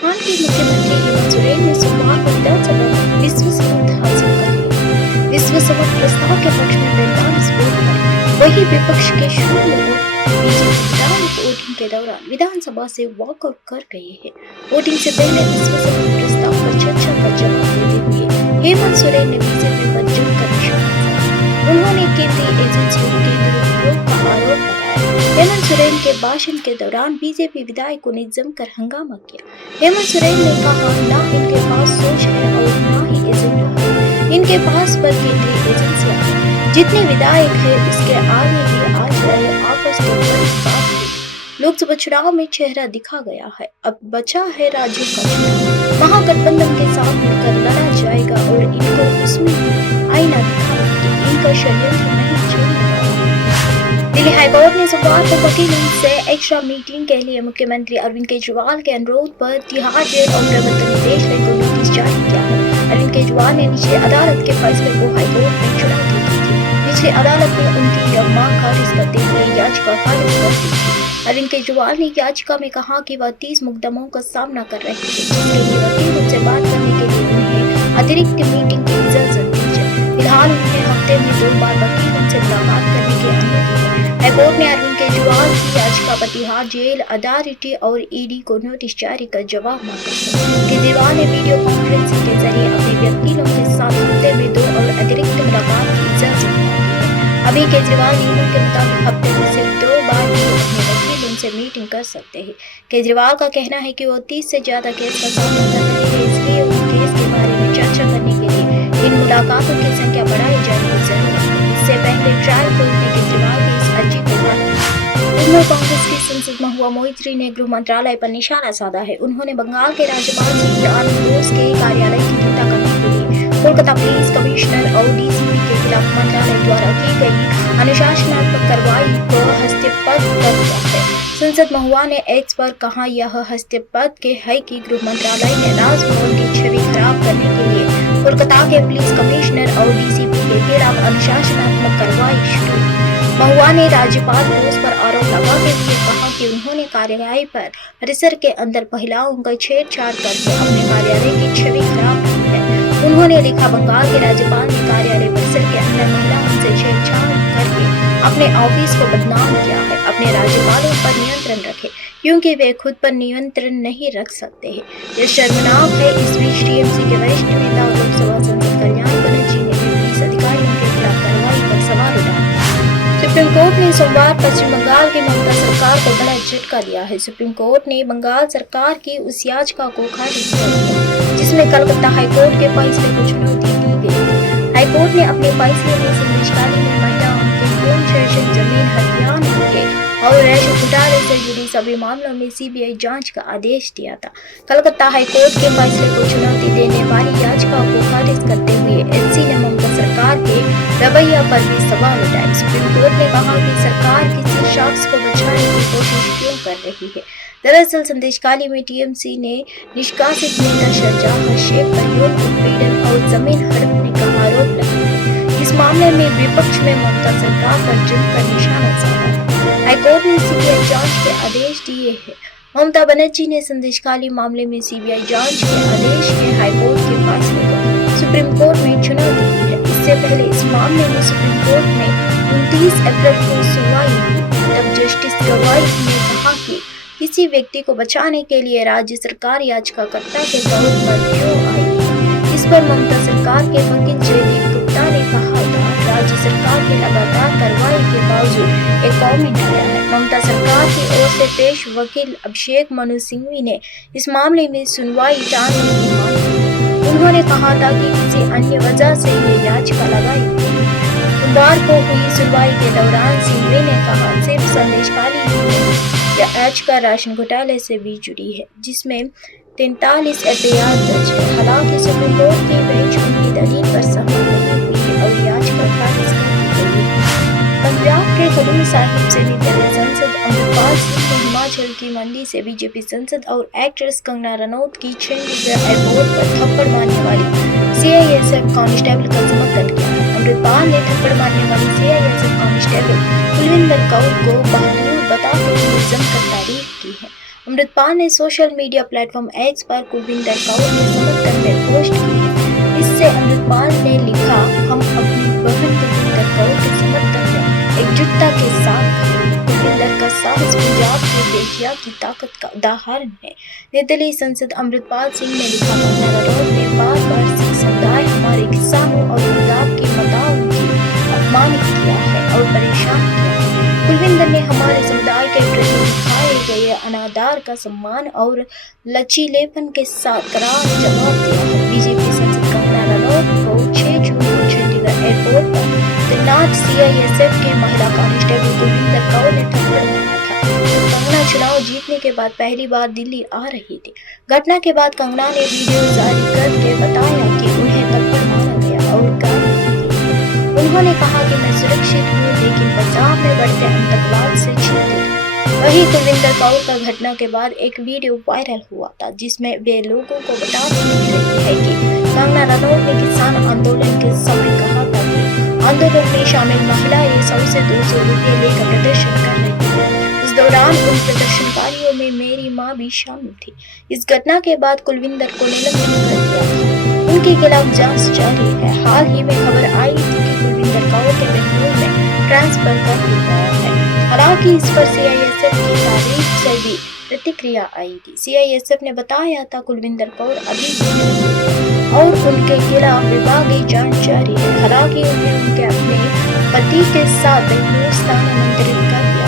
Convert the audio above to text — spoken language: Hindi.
राजस्थान के मुख्यमंत्री हेमंत सोरेन ने सोमवार को विधानसभा में विश्वासमत हासिल कर लिया। विश्वासमत प्रस्ताव के पक्ष में 45 वोट पड़े, वहीं विपक्ष के 0 वोट। बीजेपी विधायक वोटिंग के दौरान विधानसभा से वॉकआउट कर गए हैं। वोटिंग से पहले विश्वासमत प्रस्ताव पर चर्चा का जवाब देते हुए हेमंत सोरेन ने बीजेपी पर जमकर निशाना साधा। उन्होंने केंद्रीय एजेंसियों के दुरुपयोग का आरोप लगाया। हेमंत सोरेन के भाषण के दौरान बीजेपी विधायकों ने जमकर हंगामा किया। हेमंत सोरेन ने कहा, ना इनके पास सोच है और ना ही एजेंडा है, इनके पास पर केंद्रीय एजेंसियां हैं। जितने विधायक है उसके आगे भी आ जाए, आपस तो बड़ी बात है। लोकसभा चुनाव में चेहरा दिखा गया है, अब बचा है राज्यों का चुनाव। महागठबंधन के साथ मिलकर लड़ा जाएगा और इनको उसमें आईना दिखाएंगे। इनका षड्यंत्र नहीं छोड़ने वाला। दिल्ली हाईकोर्ट ने सोमवार को वकीलों से एक्स्ट्रा मीटिंग के लिए मुख्यमंत्री अरविंद केजरीवाल के अनुरोध पर तिहाड़ जेल और प्रवर्तन निदेशालय को नोटिस जारी किया है। अरविंद केजरीवाल ने निचली अदालत के फैसले को हाईकोर्ट में चुनौती दी थी। निचली अदालत ने उनकी यह मांग खारिज करते हुए याचिका खारिज कर दी थी। अरविंद केजरीवाल ने याचिका में कहा कि वह 30 मुकदमों का सामना कर रहे थे, जिसके लिए वकीलों से बात करने के लिए उन्हें अतिरिक्त मीटिंग की इजाजत दी जाए। फिलहाल उन्हें हफ्ते में 2 बार वकीलों से मुलाकात करने की अनुमति है। हाईकोर्ट ने अरविंद केजरीवाल की याचिका पर तिहाड़ जेल अथॉरिटी और ईडी को नोटिस जारी कर जवाब मांगा है। केजरीवाल ने वीडियो कॉन्फ्रेंसिंग के जरिए अपने वकीलों के साथ हफ्ते में 2 और अतिरिक्त मुलाकात की इजाजत मांगी है। अभी केजरीवाल नियमों के मुताबिक हफ्ते में सिर्फ 2 बार ही अपने वकीलों से मीटिंग कर सकते हैं। केजरीवाल का कहना है कि वो 30 से ज्यादा केस का सामना कर रहे हैं, इसलिए उन केस के बारे में चर्चा करने के लिए इन मुलाकातों की संख्या बढ़ाई जाने की जरूरत है। इससे पहले ट्रायल कोर्ट ने केजरीवाल की इस अर्जी को उन्होंने कांग्रेस की संसद महुआ मोइत्री ने गृह मंत्रालय पर निशाना साधा है। उन्होंने बंगाल के राज्यपाल सीवी आनंद बोस के कार्यालय की निंदा करने के लिए कोलकाता पुलिस कमिश्नर और डीसीपी के खिलाफ मंत्रालय द्वारा की गई अनुशासनात्मक कार्रवाई को हस्तक्षेप कर दिया है। संसद महुआ ने एक्स पर कहा, यह हस्तक्षेप है कि गृह मंत्रालय ने राजभवन की छवि खराब करने के लिए कोलकाता के पुलिस कमिश्नर और डीसीपी के खिलाफ अनुशासनात्मक कार्रवाई शुरू की। महुआ ने राज्यपाल बोस पर आरोप लगाते हुए कहा कि उन्होंने कार्यालय पर परिसर के अंदर महिलाओं का छेड़छाड़ करके अपने कार्यालय की छवि खराब की है। उन्होंने लिखा, बंगाल के राज्यपाल ने कार्यालय परिसर के अंदर महिलाओं से छेड़छाड़ करके अपने ऑफिस को बदनाम किया है। अपने राज्यपालों पर नियंत्रण रखें, क्योंकि वे खुद पर नियंत्रण नहीं रख सकते हैं। यह शर्मनाक है। इस बीच टीएमसी के वरिष्ठ नेता और लोकसभा सांसद कल्याण बनर्जी ने भी पुलिस अधिकारियों के खिलाफ कार्रवाई पर सवाल उठाया। सुप्रीम कोर्ट ने सोमवार पश्चिम बंगाल की ममता सरकार को बड़ा झटका दिया है। सुप्रीम कोर्ट ने बंगाल सरकार की उस याचिका को खारिज कर दिया जिसमें कलकत्ता हाईकोर्ट के फैसले को चुनौती दी गई थी। हाईकोर्ट ने अपने फैसले में संदेशखाली में महिलाओं के यौन शोषण, जमीन हथियाने के और रेशम घोटाले से जुड़ी सभी मामलों में सीबीआई जांच का आदेश दिया था। कलकत्ता हाईकोर्ट के फैसले को चुनौती देने वाली याचिका को खारिज करते हुए एससी ने ममता सरकार के रवैया पर भी सवाल उठाए। सुप्रीम कोर्ट ने कहा कि सरकार किसी शख्स को बचाने की कोशिश क्यों कर रही है। दरअसल संदेशखाली में टीएमसी ने निष्कासित नेता शाहजहां शेख पर यौन उत्पीड़न और जमीन हड़पने का आरोप लगाया। इस मामले में विपक्ष में ममता सरकार पर जमकर निशाना साधा। हाईकोर्ट ने सीबीआई जांच के आदेश दिए हैं। ममता बनर्जी ने संदेशखाली मामले में सीबीआई जांच के आदेश के हाईकोर्ट के फैसले को सुप्रीम कोर्ट में चुनौती दी है। इससे पहले इस मामले में सुप्रीम कोर्ट में 29 अप्रैल को सुनवाई हुई, तब जस्टिस गवाई ने कहा कि किसी व्यक्ति को बचाने के लिए राज्य सरकार याचिकाकर्ता के तौर पर क्यों आई है। इस पर ममता सरकार के वकील जयदीप गुप्ता ने कहा था, राज्य सरकार की लगातार कार्रवाई के बावजूद एक कॉमेंट आया है। ममता सरकार की ओर से पेश वकील अभिषेक मनु सिंघवी ने इस मामले में सुनवाई टालने की मांग की। उन्होंने कहा था कि किसी अन्य वजह से ये याचिका लगाई गई। सोमवार को हुई सुनवाई के दौरान सिंघवी ने कहा, सिर्फ संदेशखाली ही नहीं, यह याचिका राशन घोटाले से भी जुड़ी है, जिसमें 43 एफआईआर दर्ज है। हालांकि सुप्रीम कोर्ट की बेंच उनकी दलील पर सहमत नहीं हुई और याचिका खारिज कर दी गई। पंजाब के खडूर साहिब से निर्दलीय सांसद अमृतपाल सिंह ने हिमाचल की मंडी से बीजेपी सांसद और एक्ट्रेस कंगना रनौत की चंडीगढ़ एयरपोर्ट पर थप्पड़ मारने वाली सीआईएसएफ कांस्टेबल का समर्थन किया है। अमृतपाल ने थप्पड़ मारने वाली सीआईएसएफ कांस्टेबल कुलविंदर कौर को बहादुर बताते हुए जमकर तारीफ की है। अमृतपाल ने सोशल मीडिया प्लेटफॉर्म एक्स पर कुलविंदर कौर के समर्थन में पोस्ट की है। इससे अमृतपाल ने लिखा, हम अपनी बहन कुलविंदर कौर के समर्थन में एकजुटता के साथ खड़े हैं। कुलविंदर का साहस पंजाब की बेटिया की ताकत का उदाहरण है। निर्दलीय सांसद अमृतपाल सिंह ने लिखा, कंगना रनौत ने बार बार सिख समुदाय, हमारे किसानों और पंजाब की माताओं की अपमानित किया है और परेशान किया है। कुलविंदर ने हमारे समुदाय के प्रति दिखाए गए अनादर का सम्मान और लचीलेपन के साथ करार जवाब दिया है। बीजेपी सांसद कंगना रनौत को 6 जून को चंडीगढ़ एयरपोर्ट पर तैनात सीआईएसएफ के महिला कांस्टेबल कुलविंदर कौर ने थप्पड़ मारा था। कंगना चुनाव जीतने के बाद पहली बार दिल्ली आ रही थी। घटना के बाद कंगना ने वीडियो जारी करके बताया कि उन्हें थप्पड़ मारा गया और गाली दी गई है। उन्होंने कहा कि मैं सुरक्षित हूँ, लेकिन पंजाब में बढ़ते आतंकवाद से चिंतित हूँ। वहीं कुलविंदर कौर का घटना के बाद एक वीडियो वायरल हुआ था, जिसमें वे लोगों को बताती रही है कि कंगना रनौत ने किसान आंदोलन के समय कहा था कि आंदोलन में शामिल महिलाएं 100 से 200 रुपये लेकर प्रदर्शन कर रही थी। इस दौरान उन प्रदर्शनकारियों में मेरी मां भी शामिल थी। इस घटना के बाद कुलविंदर को निलंबित कर दिया था। उनके खिलाफ जांच जारी है। हाल ही में खबर आई थी कि कुलविंदर कौर के बेंगलुरु में ट्रांसफर कर दिया गया है। हालांकि इस पर सीआईएसएफ की तारीफ से भी प्रतिक्रिया आई थी। सीआईएसएफ ने बताया था कुलविंदर कौर अभी भी निलंबित है और उनके खिलाफ विभागीय जांच जारी है। हालांकि उन्हें उनके अपने पति के साथ बेंगलुरु स्थानांतरित कर दिया